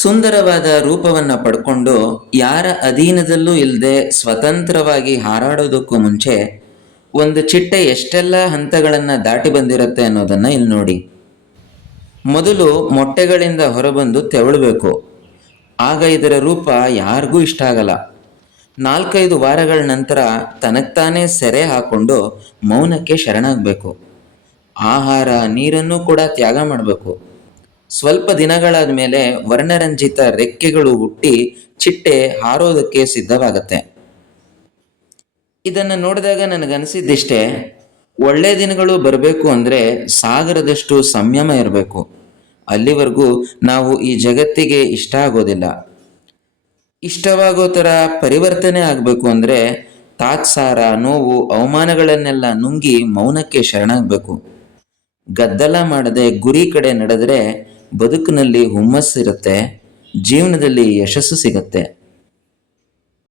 ಸುಂದರವಾದ ರೂಪವನ್ನ ಪಡ್ಕೊಂಡು ಯಾರ ಅಧೀನದಲ್ಲೂ ಇಲ್ಲದೆ ಸ್ವತಂತ್ರವಾಗಿ ಹಾರಾಡೋದಕ್ಕೂ ಮುಂಚೆ ಒಂದು ಚಿಟ್ಟೆ ಎಷ್ಟೆಲ್ಲ ಹಂತಗಳನ್ನು ದಾಟಿ ಬಂದಿರುತ್ತೆ ಅನ್ನೋದನ್ನ ಇಲ್ಲಿ ನೋಡಿ. ಮೊದಲು ಮೊಟ್ಟೆಗಳಿಂದ ಹೊರಬಂದು ತೆವಳಬೇಕು. ಆಗ ಇದರ ರೂಪ ಯಾರಿಗೂ ಇಷ್ಟ ಆಗಲ್ಲ. 4-5 ವಾರಗಳ ನಂತರ ತನಗ್ತಾನೇ ಸೆರೆ ಹಾಕೊಂಡು ಮೌನಕ್ಕೆ ಶರಣಾಗಬೇಕು. ಆಹಾರ ನೀರನ್ನು ಕೂಡ ತ್ಯಾಗ ಮಾಡಬೇಕು. ಸ್ವಲ್ಪ ದಿನಗಳಾದ ಮೇಲೆ ವರ್ಣರಂಜಿತ ರೆಕ್ಕೆಗಳು ಹುಟ್ಟಿ ಚಿಟ್ಟೆ ಹಾರೋದಕ್ಕೆ ಸಿದ್ಧವಾಗತ್ತೆ. ಇದನ್ನು ನೋಡಿದಾಗ ನನಗನ್ಸಿದ್ದಿಷ್ಟೇ, ಒಳ್ಳೆ ದಿನಗಳು ಬರಬೇಕು ಅಂದರೆ ಸಾಗರದಷ್ಟು ಸಂಯಮ ಇರಬೇಕು. ಅಲ್ಲಿವರೆಗೂ ನಾವು ಈ ಜಗತ್ತಿಗೆ ಇಷ್ಟ ಆಗೋದಿಲ್ಲ. ಇಷ್ಟವಾಗೋ ಥರ ಪರಿವರ್ತನೆ ಆಗಬೇಕು ಅಂದರೆ ತಾತ್ಸಾರ, ನೋವು, ಅವಮಾನಗಳನ್ನೆಲ್ಲ ನುಂಗಿ ಮೌನಕ್ಕೆ ಶರಣಾಗಬೇಕು. ಗದ್ದಲ ಮಾಡದೆ ಗುರಿ ಕಡೆ ನಡೆದರೆ ಬದುಕಿನಲ್ಲಿ ಹುಮ್ಮಸ್ಸಿರುತ್ತೆ, ಜೀವನದಲ್ಲಿ ಯಶಸ್ಸು ಸಿಗತ್ತೆ.